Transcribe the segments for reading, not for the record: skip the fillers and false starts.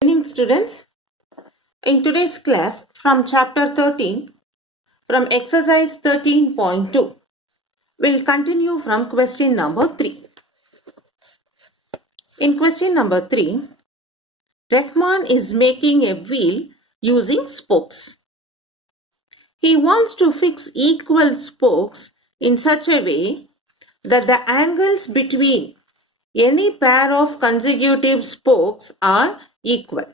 Good evening, students. In today's class, from chapter 13, from exercise 13.2, we'll continue from question number 3. In question number 3, Rahman is making a wheel using spokes. He wants to fix equal spokes in such a way that the angles between any pair of consecutive spokes are equal.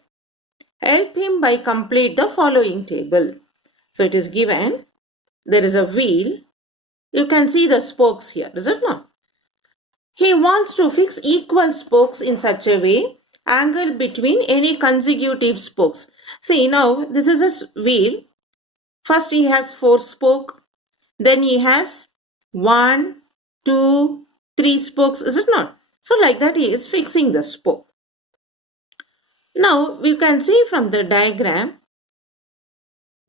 Help him by complete the following table. So it is given, there is a wheel. You can see the spokes here, is it not? He wants to fix equal spokes in such a way, angle between any consecutive spokes. See now, this is a wheel. First he has 4 spokes. Then he has 1, 2, 3 spokes, is it not? So like that he is fixing the spoke. Now we can see from the diagram,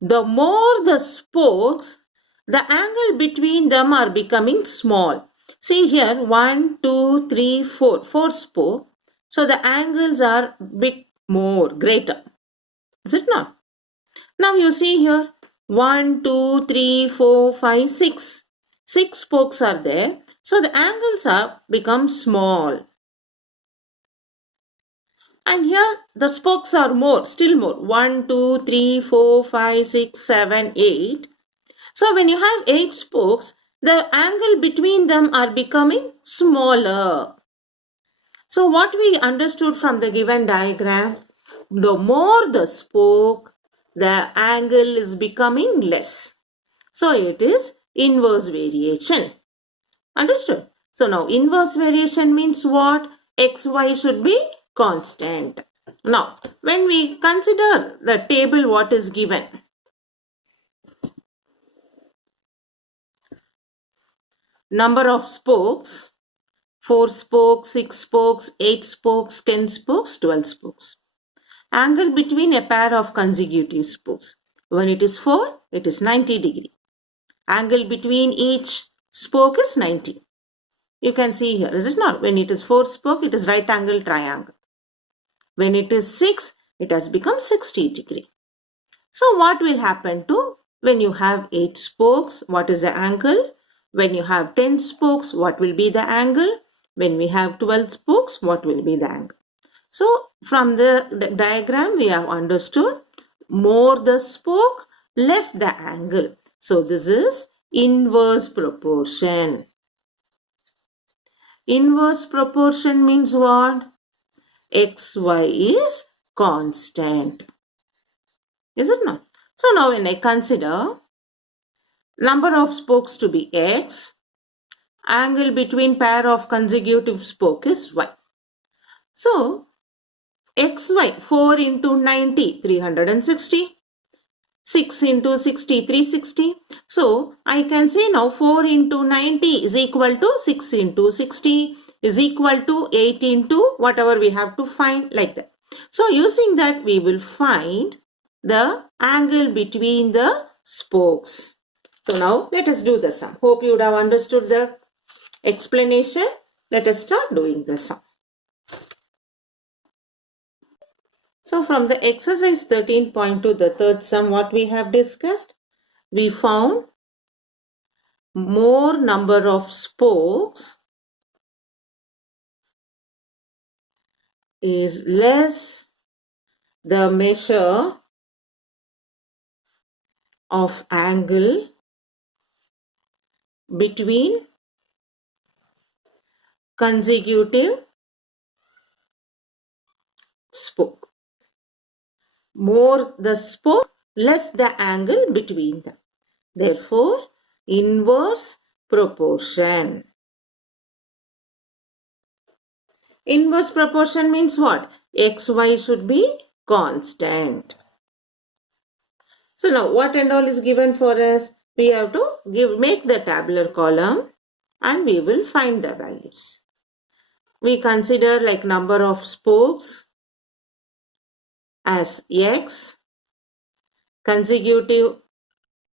the more the spokes, the angle between them are becoming small. See here 1, 2, 3, 4. 4 spokes. So the angles are bit more, greater. Is it not? Now you see here 1, 2, 3, 4, 5, 6. 6 spokes are there. So the angles are become small. And here the spokes are more, still more. 1, 2, 3, 4, 5, 6, 7, 8. So when you have 8 spokes, the angle between them are becoming smaller. So what we understood from the given diagram, the more the spoke, the angle is becoming less. So it is inverse variation. Understood? So now inverse variation means what? XY should be constant. Now when we consider the table what is given, number of spokes, 4 spokes, 6 spokes, 8 spokes, 10 spokes, 12 spokes. Angle between a pair of consecutive spokes. When it is 4, it is 90 degree. Angle between each spoke is 90. You can see here, is it not? When it is 4 spoke, it is right angle triangle. When it is 6, it has become 60 degree. So what will happen to when you have 8 spokes? What is the angle? When you have 10 spokes, what will be the angle? When we have 12 spokes, what will be the angle? So from the diagram, we have understood more the spoke, less the angle. So this is inverse proportion. Inverse proportion means what? XY is constant. Is it not? So now when I consider number of spokes to be X, angle between pair of consecutive spoke is Y. So XY, 4 into 90, 360. 6 into 60, 360. So I can say now 4 into 90 is equal to 6 into 60 is equal to 8 into whatever we have to find, like that. So using that we will find the angle between the spokes. So now let us do the sum. Hope you would have understood the explanation. Let us start doing the sum. So from the exercise 13.2, the third sum, what we have discussed, we found more number of spokes is less the measure of angle between consecutive spoke. More the spoke, less the angle between them. Therefore, inverse proportion. Inverse proportion means what? XY should be constant. So now what and all is given for us? We have to make the tabular column and we will find the values. We consider like number of spokes as X, consecutive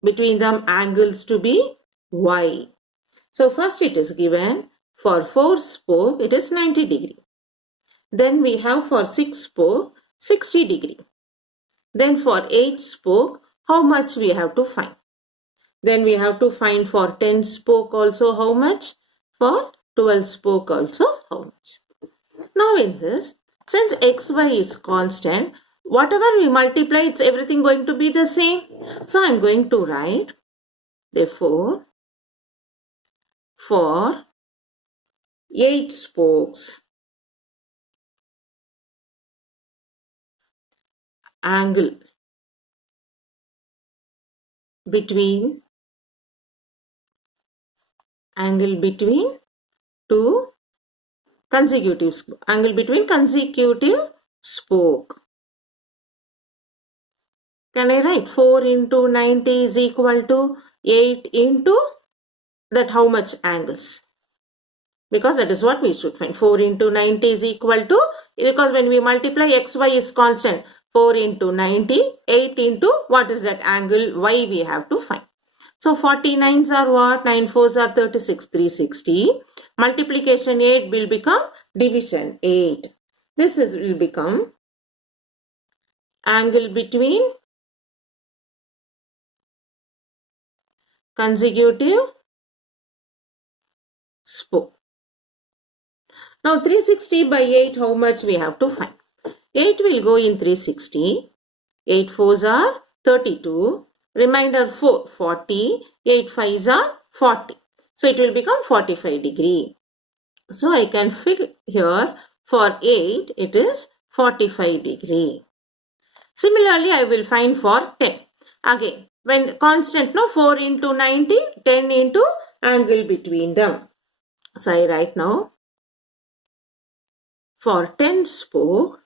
between them angles to be Y. So first it is given for 4 spoke it is 90 degree. Then we have for 6 spoke 60 degree. Then for 8 spoke, how much we have to find? Then we have to find for 10 spoke also how much? For 12 spoke also how much? Now in this, since xy is constant, whatever we multiply, it's everything going to be the same. So I'm going to write, therefore, for 8 spokes, angle between two consecutive spoke. Can I write 4 into 90 is equal to 8 into that how much angles? Because that is what we should find. 4 into 90 is equal to, because when we multiply xy is constant, 4 into 90, 8 into what is that angle y we have to find. So 49s are what? 9 4s are 36, 360. Multiplication 8 will become division 8. This will become angle between consecutive spoke. Now 360 by 8, how much we have to find? 8 will go in 360. 8 4s are 32. Remainder 4, 40. 8 5s are 40. So it will become 45 degree. So I can fill here for 8, it is 45 degree. Similarly, I will find for 10. Again, when constant, no, 4 into 90, 10 into angle between them. So I write now, for 10 spoke,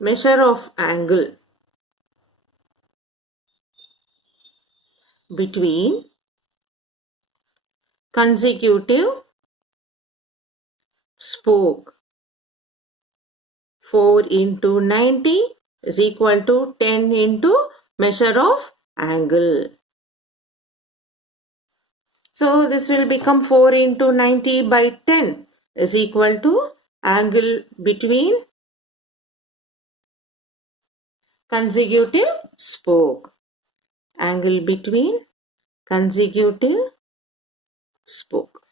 measure of angle between consecutive spoke. 4 into 90 is equal to 10 into measure of angle. So this will become 4 into 90 by 10 is equal to angle between consecutive spoke. Angle between consecutive spoke.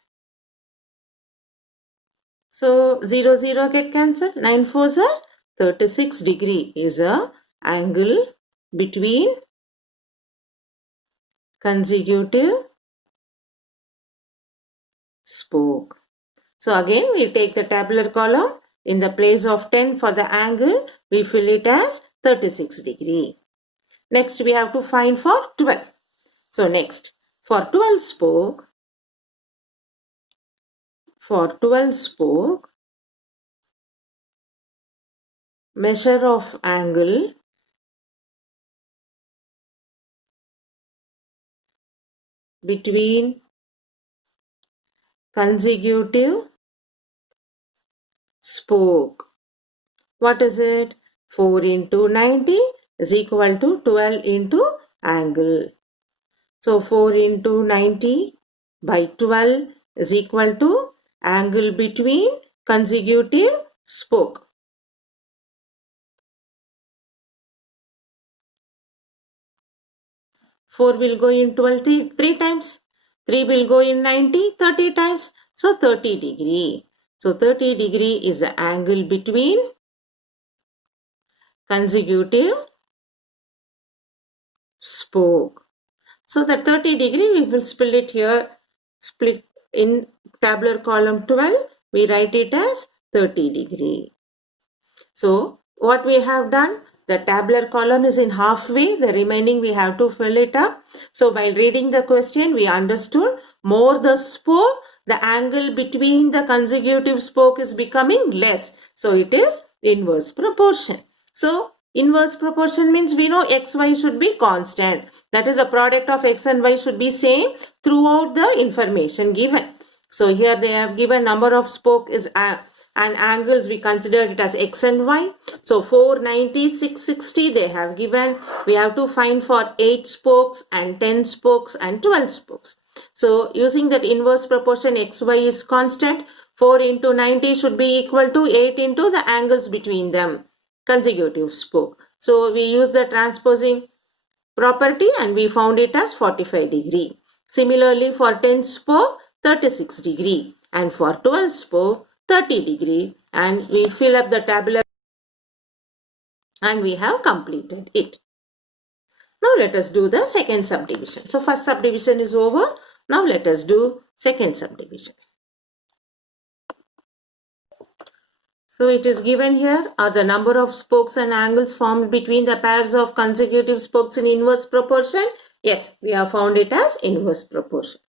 So 0 0 get cancelled. 9 4s are 36 degree is a angle between consecutive spoke. So again we take the tabular column. In the place of 10 for the angle, we fill it as 36 degree. Next we have to find for 12. So next, for 12 spoke, measure of angle between consecutive spoke. What is it? 4 into 90 is equal to 12 into angle. So 4 into 90 by 12 is equal to angle between consecutive spoke. 4 will go in 12 3 times. 3 will go in 90 30 times. So 30 degree. So 30 degree is the angle between consecutive spoke. So the 30 degree we will split in tabular column 12. We write it as 30 degree. So what we have done? The tabular column is in halfway. The remaining we have to fill it up. So while reading the question, we understood more the spoke, the angle between the consecutive spoke is becoming less. So it is inverse proportion. So inverse proportion means we know xy should be constant. That is the product of x and y should be same throughout the information given. So here they have given number of spoke is and angles we consider it as x and y. So 490, 660 they have given. We have to find for 8 spokes and 10 spokes and 12 spokes. So using that inverse proportion xy is constant, 4 into 90 should be equal to 8 into the angles between them, consecutive spoke. So we use the transposing property and we found it as 45 degree. Similarly, for 10 spoke, 36 degree, and for 12 spoke, 30 degree, and we fill up the tabular and we have completed it. Now let us do the second subdivision. So first subdivision is over. Now let us do second subdivision. So it is given here are the number of spokes and angles formed between the pairs of consecutive spokes in inverse proportion. Yes, we have found it as inverse proportion.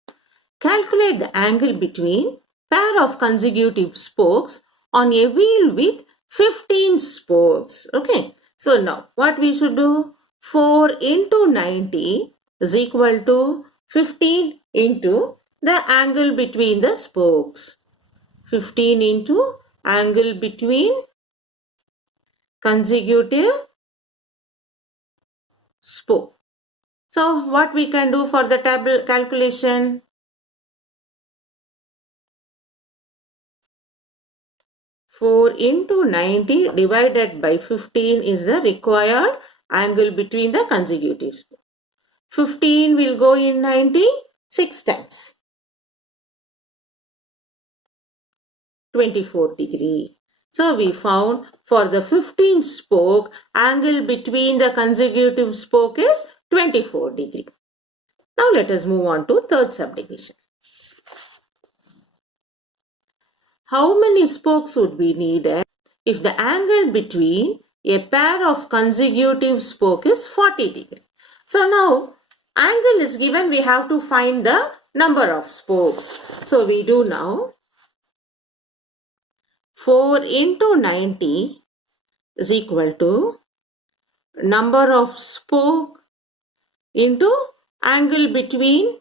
Calculate the angle between pair of consecutive spokes on a wheel with 15 spokes. Okay. So now what we should do? 4 into 90 is equal to 15 into the angle between the spokes. 15 into angle between consecutive spoke. So what we can do for the table calculation? 4 into 90 divided by 15 is the required angle between the consecutive spokes. 15 will go in 90 6 times. 24 degree. So we found for the 15 spoke, angle between the consecutive spoke is 24 degree. Now let us move on to third subdivision. How many spokes would be needed if the angle between a pair of consecutive spoke is 40 degree? So now angle is given, we have to find the number of spokes. So we do now. 4 into 90 is equal to number of spoke into angle between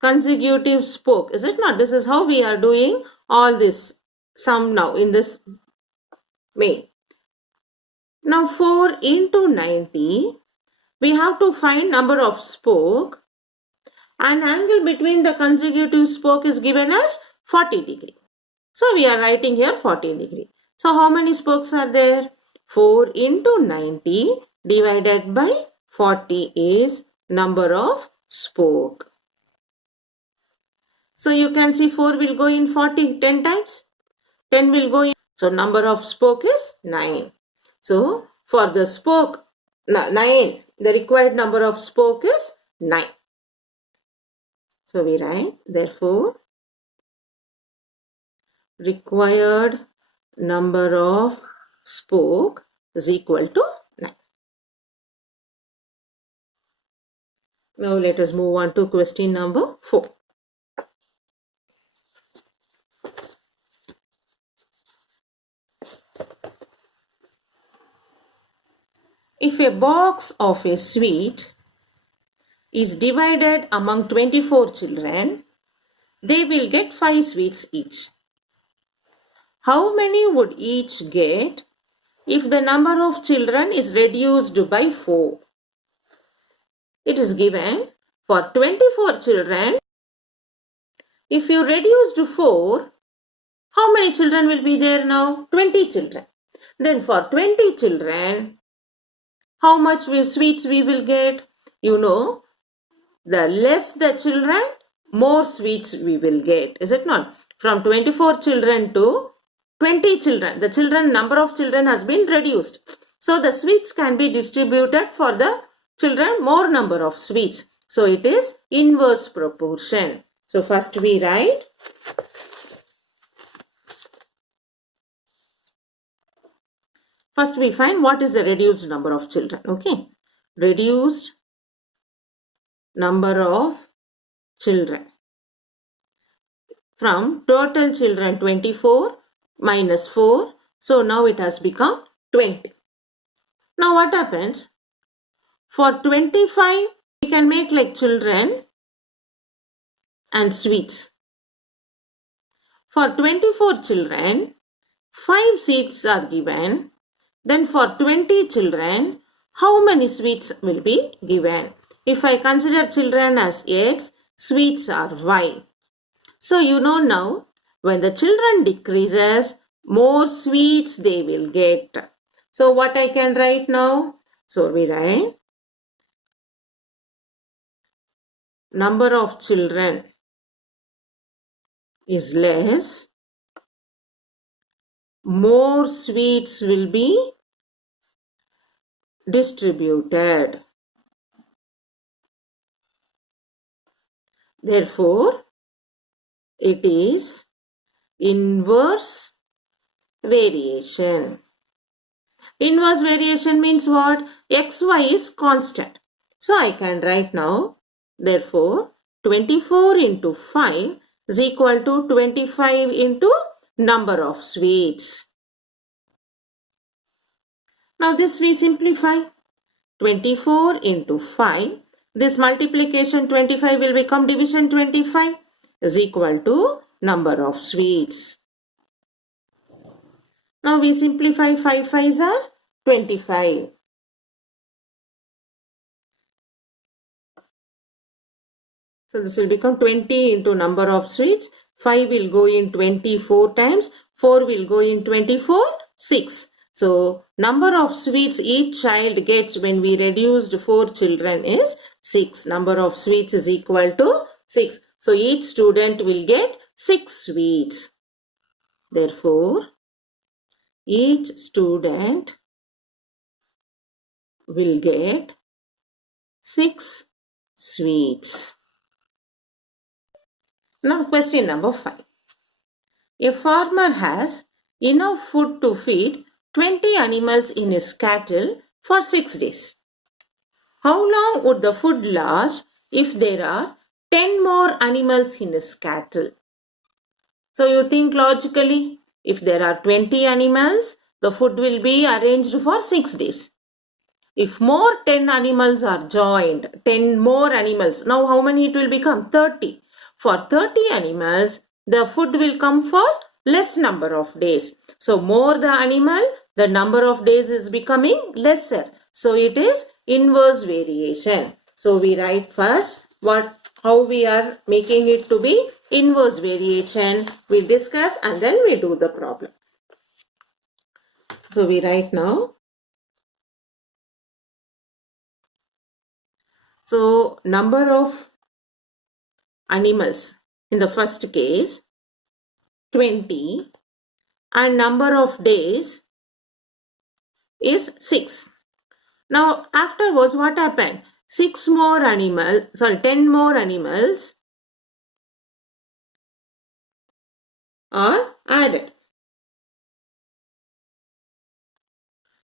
consecutive spoke. Is it not? This is how we are doing all this sum now in this way. Now 4 into 90, we have to find number of spoke. And angle between the consecutive spoke is given as 40 degree. So we are writing here 40 degree. So how many spokes are there? 4 into 90 divided by 40 is number of spoke. So you can see 4 will go in 40 10 times. 10 will go in. So number of spoke is 9. So for the spoke 9, the required number of spoke is 9. So we write, therefore, required number of spoke is equal to 9. Now let us move on to question number 4. If a box of a sweet is divided among 24 children, they will get 5 sweets each. How many would each get if the number of children is reduced by 4? It is given for 24 children. If you reduce to 4, how many children will be there now? 20 children. Then for 20 children, how much sweets we will get? You know, the less the children, more sweets we will get. Is it not? From 24 children to 20 children, the number of children has been reduced. So the sweets can be distributed for the children, more number of sweets. So it is inverse proportion. So first we write first we find what is the reduced number of children. Okay. Reduced number of children. From total children 24 minus 4. So now it has become 20. Now what happens? For 25, we can make like children and sweets. For 24 children, 5 sweets are given. Then for 20 children, how many sweets will be given? If I consider children as X, sweets are Y. So you know now, when the children decreases, more sweets they will get. So what I can write now? So we write number of children is less, more sweets will be distributed. Therefore, it is inverse variation. Inverse variation means what? XY is constant. So I can write now, therefore, 24 into 5 is equal to 25 into number of sweets. Now this we simplify. 24 into 5. This multiplication 25 will become division 25 is equal to number of sweets. Now we simplify 5 5s are 25. So this will become 20 into number of sweets. 5 will go in 24 times. 4 will go in 24. 6. So number of sweets each child gets when we reduced 4 children is 6. Number of sweets is equal to 6. So each student will get 6 sweets. Therefore, each student will get 6 sweets. Now question number 5. A farmer has enough food to feed 20 animals in his cattle for 6 days. How long would the food last if there are 10 more animals in his cattle? So you think logically, if there are 20 animals, the food will be arranged for 6 days. If more 10 animals are joined, 10 more animals, now how many it will become? 30. For 30 animals, the food will come for less number of days. So more the animal, the number of days is becoming lesser. So it is inverse variation. So we write first how we are making it to be inverse variation. We discuss and then we do the problem. So we write now. So number of animals in the first case 20 and number of days is 6. Now afterwards what happened? 10 more animals are added.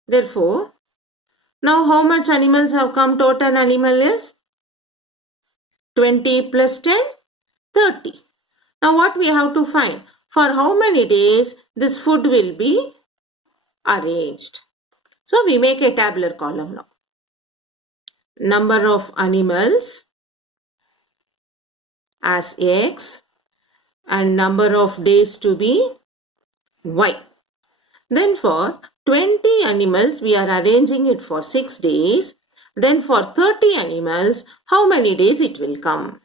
Therefore, now how much animals have come? Total animal is 20 plus 10, 30. Now what we have to find? For how many days this food will be arranged? So we make a tabular column now. Number of animals as X and number of days to be Y. Then for 20 animals we are arranging it for 6 days. Then for 30 animals, how many days it will come?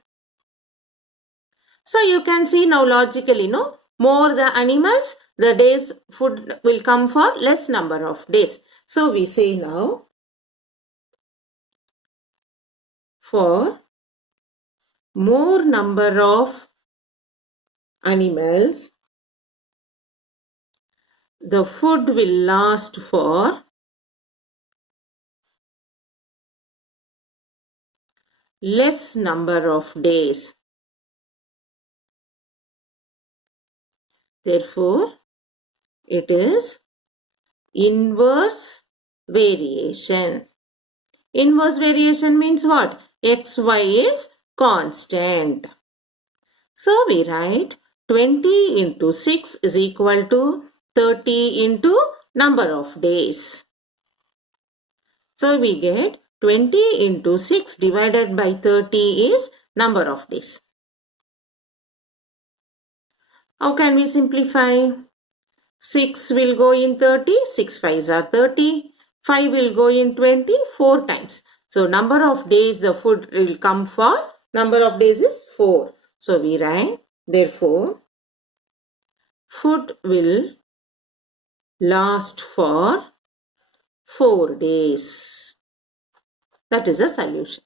So you can see now logically, no? More the animals, the days food will come for less number of days. So we say now, for more number of animals, the food will last for less number of days. Therefore, it is inverse variation. Inverse variation means what? XY is constant. So we write 20 into 6 is equal to 30 into number of days. So we get 20 into 6 divided by 30 is number of days. How can we simplify? 6 will go in 30, 6 5s are 30, 5 will go in 20, 4 times. So number of days the food will come for, number of days is 4. So we write Therefore, food will last for 4 days. That is the solution.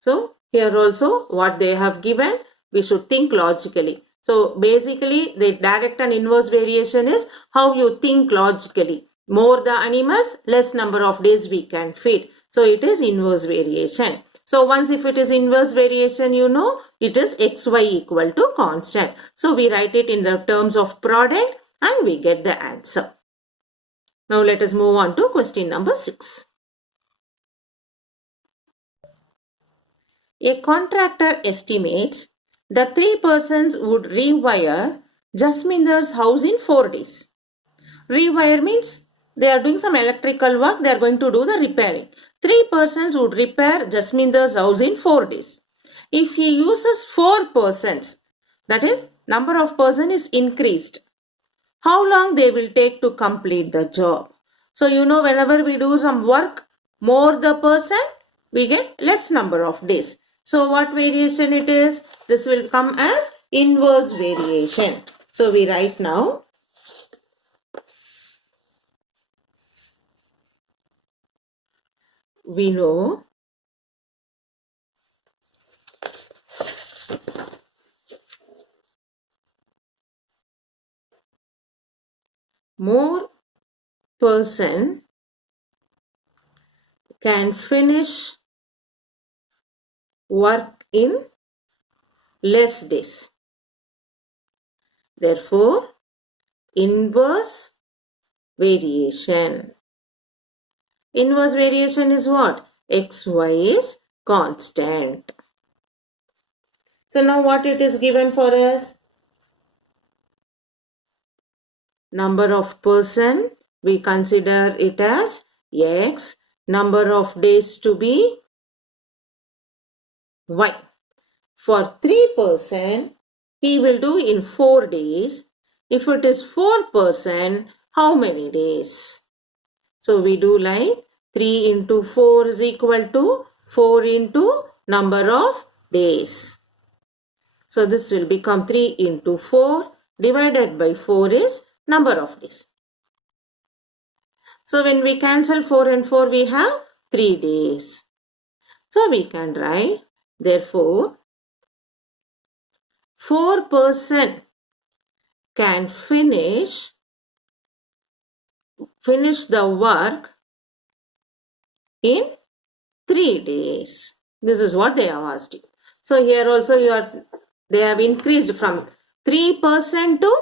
So, here also what they have given, we should think logically. So, basically the direct and inverse variation is how you think logically. More the animals, less number of days we can feed. So, it is inverse variation. So, once if it is inverse variation, you know, it is xy equal to constant. So, we write it in the terms of product and we get the answer. Now, let us move on to question number 6. A contractor estimates that 3 persons would rewire Jasminder's house in 4 days. Rewire means they are doing some electrical work, they are going to do the repairing. 3 persons would repair Jasminder's house in 4 days. If he uses 4 persons, that is, number of persons is increased. How long they will take to complete the job? So, you know, whenever we do some work, more the person, we get less number of days. So, what variation it is? This will come as inverse variation. So, we write now. We know more person can finish work in less days. Therefore, inverse variation. Inverse variation is what? Xy is constant. So now what it is given for us? Number of person, we consider it as x. Number of days to be y. For 3 person, he will do in 4 days. If it is 4 person, how many days? So we do like 3 into 4 is equal to 4 into number of days. So this will become 3 into 4 divided by 4 is number of days. So when we cancel 4 and 4, we have 3 days. So we can write, therefore, 4 person can finish the work in 3 days. This is what they have asked you. So here also they have increased from 3% to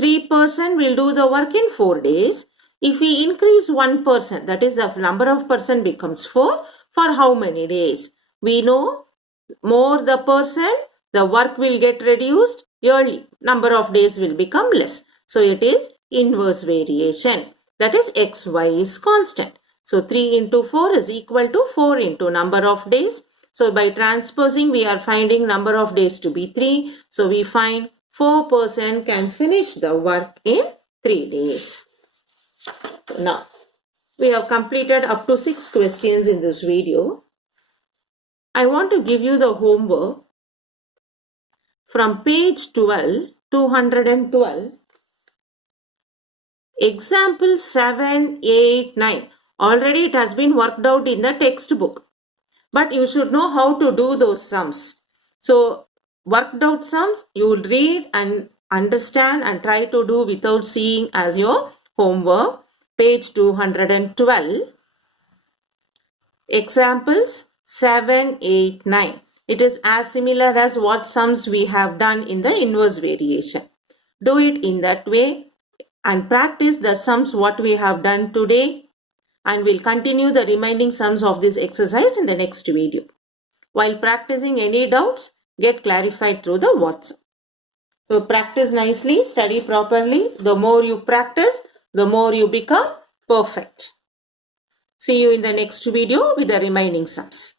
3% will do the work in 4 days. If we increase 1%, that is the number of person becomes 4. For how many days? We know more the person, the work will get reduced early. Number of days will become less. So it is inverse variation. That is xy is constant. So 3 into 4 is equal to 4 into number of days. So by transposing, we are finding number of days to be 3. So we find 4 person can finish the work in 3 days. Now, we have completed up to 6 questions in this video. I want to give you the homework from page 12, 212. Example 7, 8, 9. Already it has been worked out in the textbook. But you should know how to do those sums. So, worked out sums, you will read and understand and try to do without seeing as your homework. Page 212. Examples 7, 8, 9. It is as similar as what sums we have done in the inverse variation. Do it in that way and practice the sums what we have done today, and we'll continue the remaining sums of this exercise in the next video. While practicing, any doubts get clarified through the WhatsApp. So practice nicely, study properly. The more you practice, the more you become perfect. See you in the next video with the remaining sums.